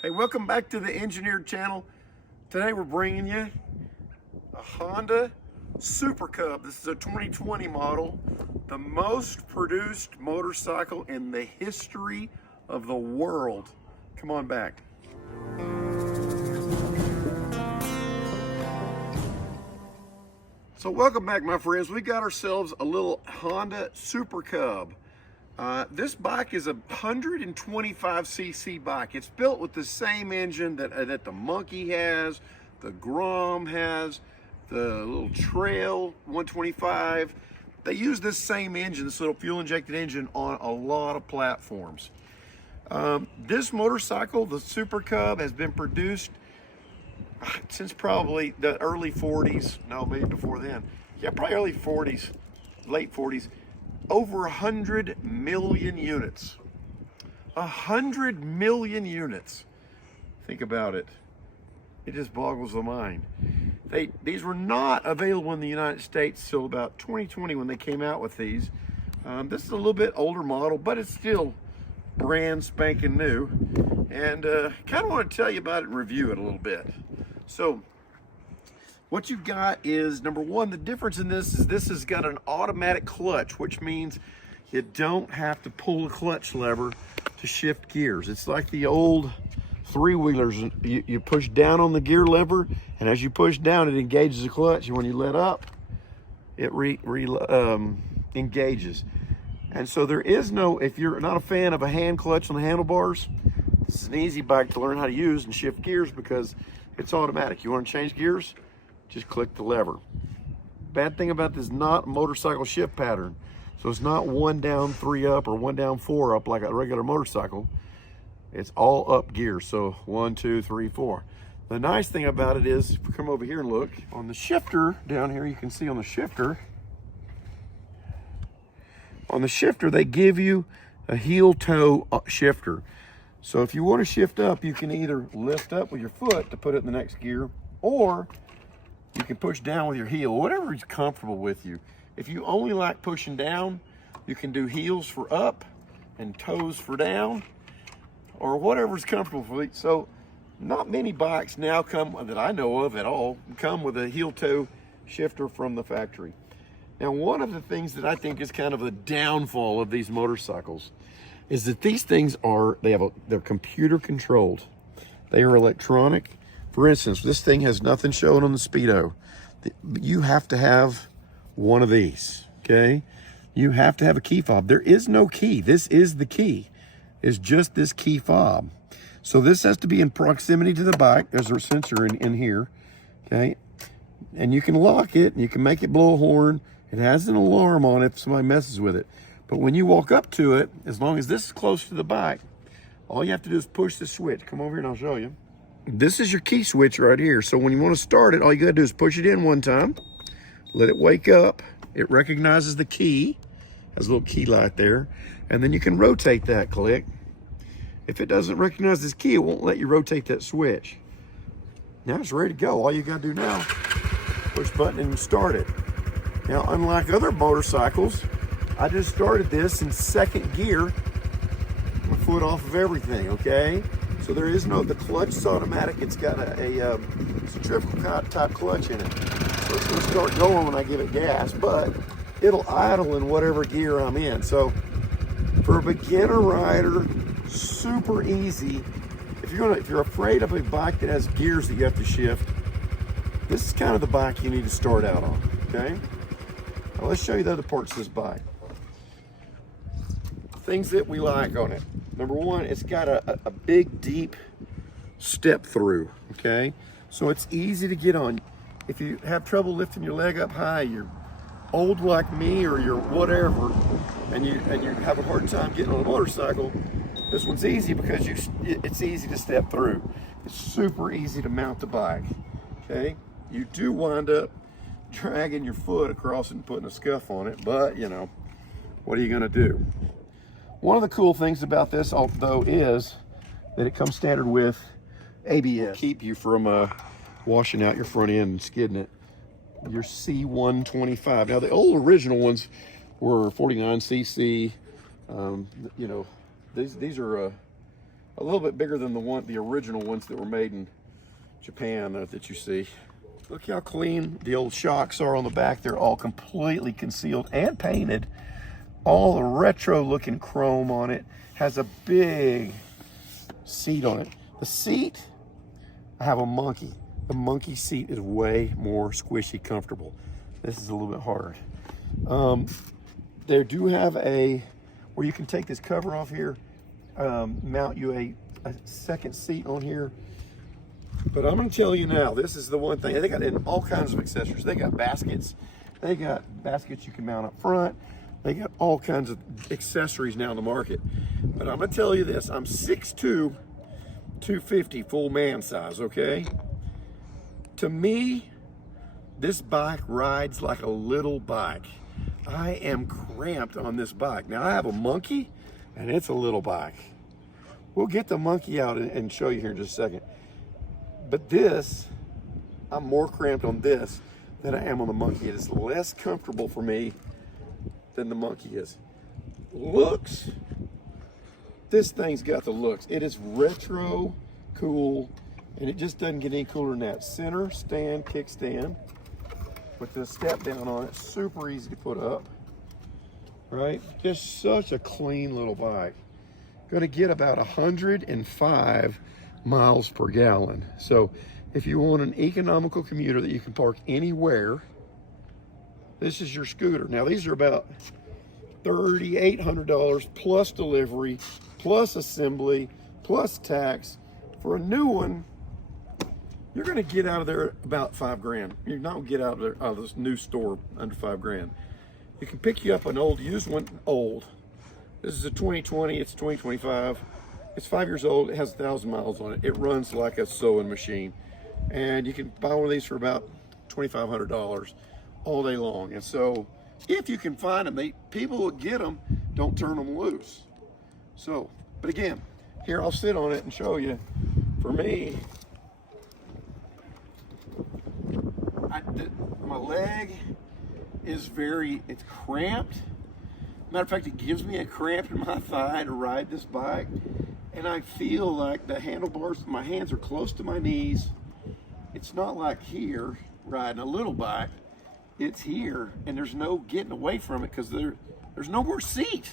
Hey, welcome back to the Engineered Channel. Today we're bringing you a Honda Super Cub. This is a 2020 model, the most produced motorcycle in the history of the world. Come on back. So welcome back, my friends. We got ourselves a little Honda Super Cub. This bike is a 125cc bike. It's built with the same engine that the Monkey has, the Grom has, the little Trail 125. They use this same engine, this little fuel injected engine, on a lot of platforms. This motorcycle, the Super Cub, has been produced since probably the early 40s. No, maybe before then. Yeah, probably early 40s, late 40s. Over 100 million units. 100 million units. Think about it. It just boggles the mind. These were not available in the United States till about 2020 when they came out with these. This is a little bit older model, but it's still brand spanking new. And kind of want to tell you about it and review it a little bit. So, what you've got is, number one, the difference in this is this has got an automatic clutch, which means you don't have to pull the clutch lever to shift gears. It's like the old three-wheelers. You push down on the gear lever, and as you push down, it engages the clutch, and when you let up, it engages. And so there is no, if you're not a fan of a hand clutch on the handlebars, this is an easy bike to learn how to use and shift gears because it's automatic. You want to change gears? Just click the lever. Bad thing about this, not a motorcycle shift pattern. So it's not one down, three up, or one down, four up like a regular motorcycle. It's all up gears. So 1, 2, 3, 4. The nice thing about it is, if you come over here and look, on the shifter, down here you can see on the shifter, they give you a heel toe shifter. So if you want to shift up, you can either lift up with your foot to put it in the next gear, or you can push down with your heel, whatever is comfortable with you. If you only like pushing down, you can do heels for up and toes for down, or whatever's comfortable for you. So not many bikes now come, that I know of at all, come with a heel toe shifter from the factory. Now, one of the things that I think is kind of a downfall of these motorcycles is that these things they're computer controlled. They are electronic. For instance, this thing has nothing showing on the speedo. You have to have one of these, okay? You have to have a key fob. There is no key. This is the key. It's just this key fob. So this has to be in proximity to the bike. There's a sensor in here, okay? And you can lock it, and you can make it blow a horn. It has an alarm on it if somebody messes with it. But when you walk up to it, as long as this is close to the bike, all you have to do is push the switch. Come over here and I'll show you. This is your key switch right here. So when you want to start it, all you gotta do is push it in one time, let it wake up. It recognizes the key, has a little key light there, and then you can rotate that, click. If it doesn't recognize this key, it won't let you rotate that switch. Now it's ready to go. All you gotta do now, push the button and start it. Now, unlike other motorcycles, I just started this in second gear, my foot off of everything, okay? So there is the clutch is automatic. It's got a centrifugal type clutch in it. So it's gonna start going when I give it gas, but it'll idle in whatever gear I'm in. So for a beginner rider, super easy. If you're afraid of a bike that has gears that you have to shift, this is kind of the bike you need to start out on, okay? Now let's show you the other parts of this bike. Things that we like on it. Number one, it's got a big, deep step through, okay? So it's easy to get on. If you have trouble lifting your leg up high, you're old like me or you're whatever, and you have a hard time getting on a motorcycle, this one's easy because it's easy to step through. It's super easy to mount the bike, okay? You do wind up dragging your foot across and putting a scuff on it, but you know, what are you gonna do? One of the cool things about this, though, is that it comes standard with ABS. Keep you from washing out your front end and skidding it. Your C125. Now, the old original ones were 49cc. You know, these are a little bit bigger than the original ones that were made in Japan that you see. Look how clean the old shocks are on the back. They're all completely concealed and painted. All the retro looking chrome on it. Has a big seat on it. The seat, I have a monkey. The monkey seat is way more squishy, comfortable. This is a little bit hard. They do have where you can take this cover off here, mount you a second seat on here. But I'm gonna tell you now, this is the one thing, they got all kinds of accessories. They got baskets. They got baskets you can mount up front. They got all kinds of accessories now in the market. But I'm gonna tell you this, I'm 6'2", 250 full man size, okay? To me, this bike rides like a little bike. I am cramped on this bike. Now I have a monkey and it's a little bike. We'll get the monkey out and show you here in just a second. But this, I'm more cramped on this than I am on the monkey. It is less comfortable for me than the monkey is. Looks, this thing's got the looks. It is retro cool, and it just doesn't get any cooler than that. Center stand, kickstand, with the step down on it, super easy to put up, right? Just such a clean little bike. Gonna get about 105 miles per gallon. So if you want an economical commuter that you can park anywhere, this is your scooter. Now these are about $3,800 plus delivery, plus assembly, plus tax. For a new one, you're gonna get out of there about $5 grand. You're not gonna get out of this new store under $5 grand. You can pick you up an used one, This is a 2020, it's 2025. It's 5 years old, it has 1,000 miles on it. It runs like a sewing machine. And you can buy one of these for about $2,500 all day long. And so, if you can find them, people that get them don't turn them loose. So, but again, here I'll sit on it and show you. For me, my leg is it's cramped. Matter of fact, it gives me a cramp in my thigh to ride this bike. And I feel like the handlebars, my hands are close to my knees. It's not like here, riding a little bike. It's here, and there's no getting away from it because there's no more seat.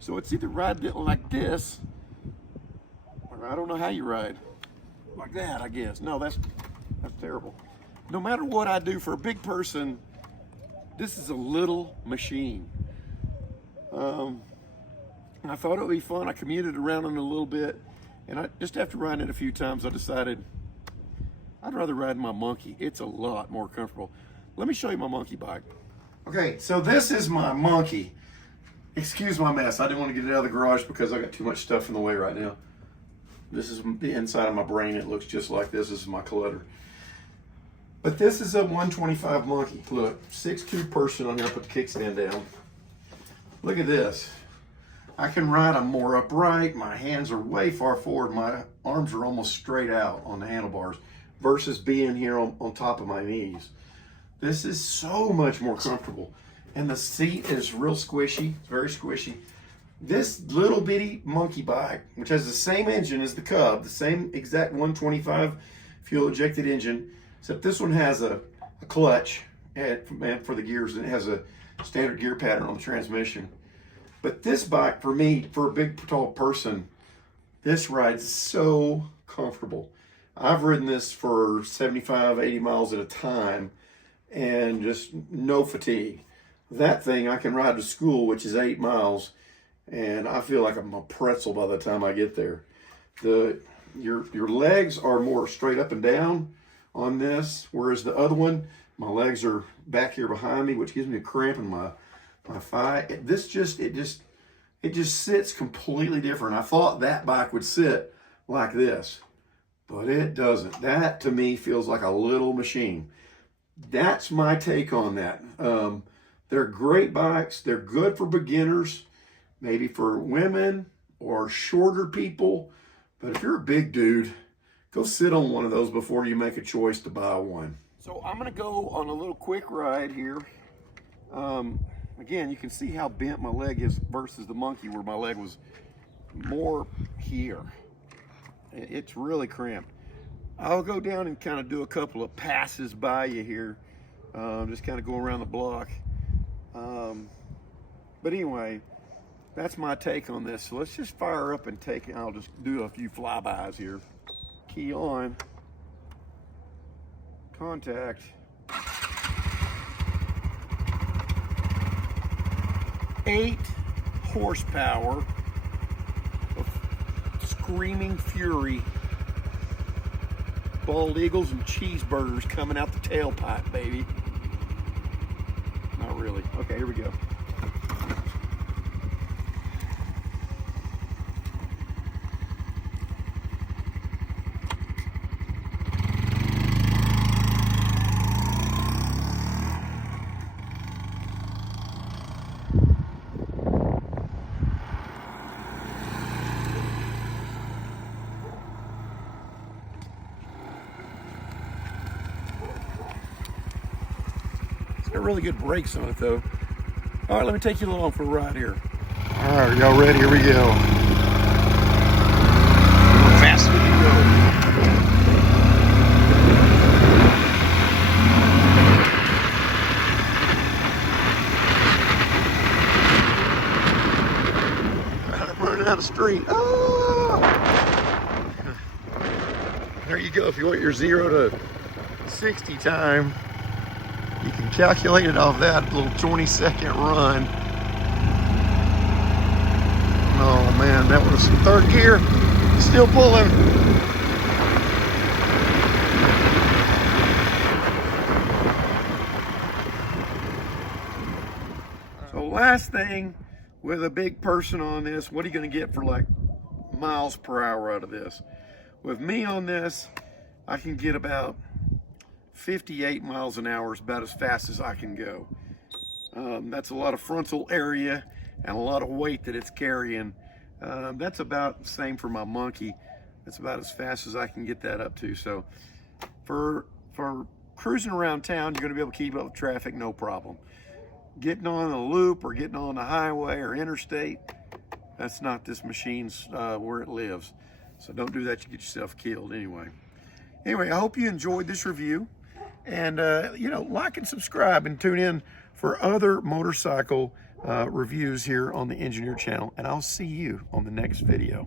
So it's either ride like this, or I don't know how you ride. Like that, I guess. No, that's terrible. No matter what I do for a big person, this is a little machine. I thought it would be fun. I commuted around in it a little bit, and just after riding it a few times, I decided I'd rather ride my monkey. It's a lot more comfortable. Let me show you my monkey bike. Okay, so this is my monkey. Excuse my mess. I didn't want to get it out of the garage because I got too much stuff in the way right now. This is the inside of my brain. It looks just like this. This is my clutter. But this is a 125 monkey. Look, 6'2" person on here. Put the kickstand down. Look at this. I can ride them more upright. My hands are way far forward. My arms are almost straight out on the handlebars versus being here on top of my knees. This is so much more comfortable. And the seat is real squishy. It's very squishy. This little bitty monkey bike, which has the same engine as the Cub, the same exact 125 fuel injected engine, except this one has a clutch for the gears, and it has a standard gear pattern on the transmission. But this bike, for me, for a big, tall person, this ride's so comfortable. I've ridden this for 75, 80 miles at a time and just no fatigue. That thing I can ride to school, which is 8 miles, and I feel like I'm a pretzel by the time I get there. Your legs are more straight up and down on this, whereas the other one, my legs are back here behind me, which gives me a cramp in my thigh. It just sits completely different. I thought that bike would sit like this, but it doesn't. That to me feels like a little machine. That's my take on that. They're great bikes. They're good for beginners, maybe for women or shorter people. But if you're a big dude, go sit on one of those before you make a choice to buy one. So I'm gonna go on a little quick ride here. Again, you can see how bent my leg is versus the monkey, where my leg was more here. It's really cramped. I'll go down and kind of do a couple of passes by you here. Just kind of go around the block. But anyway, that's my take on this. So let's just fire up and take it. I'll just do a few flybys here. Key on. Contact. Eight horsepower of screaming fury. Bald eagles and cheeseburgers coming out the tailpipe, baby. Not really. Okay, here we go. Got really good brakes on it though. All right, let me take you along for a ride here. All right, y'all ready? Here we go. How fast we can go. I'm running down the street. Oh! There you go. If you want your 0 to 60 time, you can calculate it off that little 20-second run. Oh man, that was third gear, still pulling. So last thing, with a big person on this, what are you gonna get for like miles per hour out of this? With me on this, I can get about 58 miles an hour is about as fast as I can go. That's a lot of frontal area and a lot of weight that it's carrying. That's about the same for my monkey. That's about as fast as I can get that up to. So for cruising around town, you're gonna be able to keep up with traffic, no problem. Getting on a loop or getting on the highway or interstate, that's not this machine's where it lives. So don't do that, you get yourself killed anyway. Anyway, I hope you enjoyed this review. And, you know, like and subscribe and tune in for other motorcycle reviews here on the Engineer channel. And I'll see you on the next video.